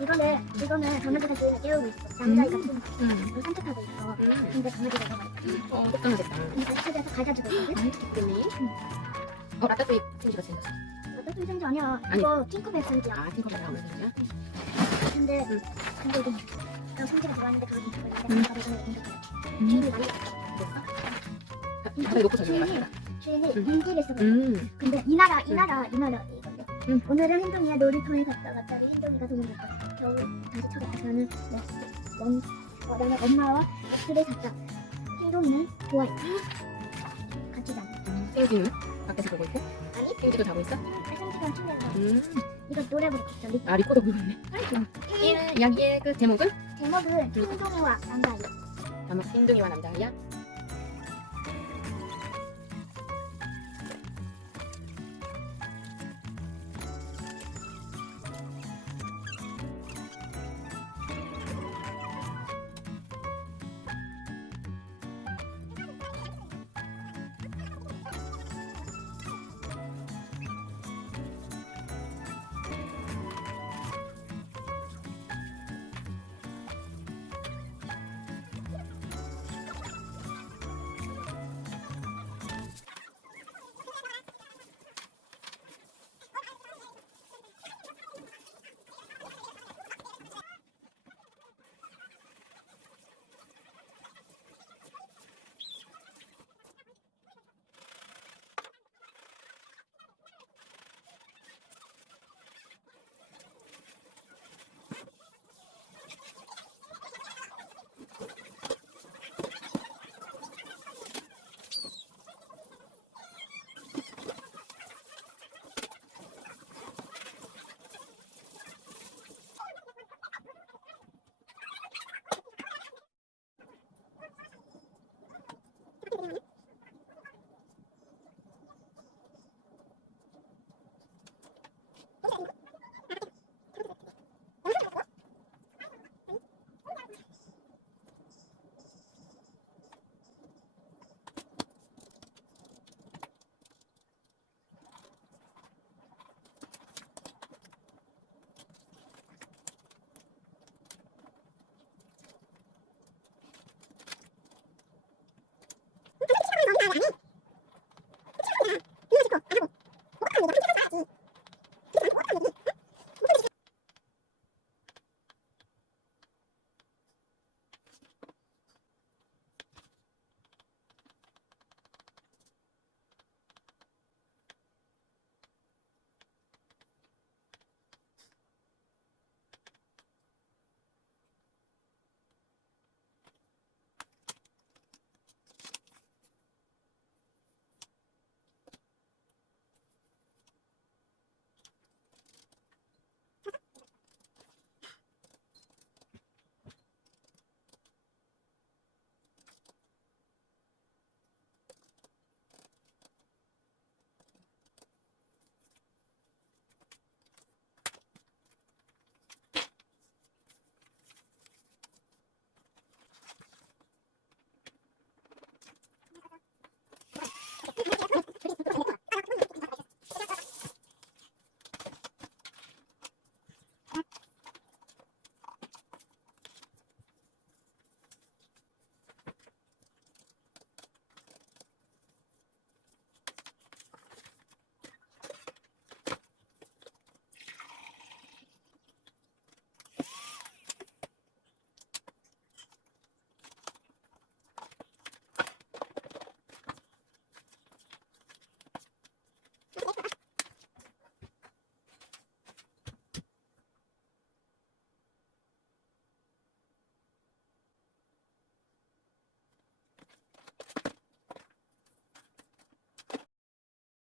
이거는 강아지가 주인을 깨우고 있어. 남자애가 좀 산책하고 있어. 근데 강아지가 나가 있어. 걱정하겠다. 산책해서 과자 주고 있거든. 그러니? 라따뚜이 생지가 생겼어. 어떤 생지 아니야. 아니. 이거 핑크백 생지야. 아, 핑크가 나오는 생이야? 근데 이거 나 생지가 좋아하는데 그걸 핑크백인데 강아지가 이거는 핑크백. 주인이 많이 바닥에 놓고 설명해봐. 주인이 인기를 쓰고 있어. 근데 이 나라 이건데. 오늘은 행동이야 놀이터에 갔다 왔다니 행동이가 도망갔다. 겨우 다시 찾았다. 나는 엄마와 술을 샀다. 행동이는 좋아해. 같이 자. 생지는 밖에서 보고 있고? 아니? 생지도 자고 있어? 생지가 침대에서 이거 노래 부르고 있어. 리코더 부르네. 이야기의 그 제목은? 제목은 행동이와 남자아이. 행동이와 남자아이야?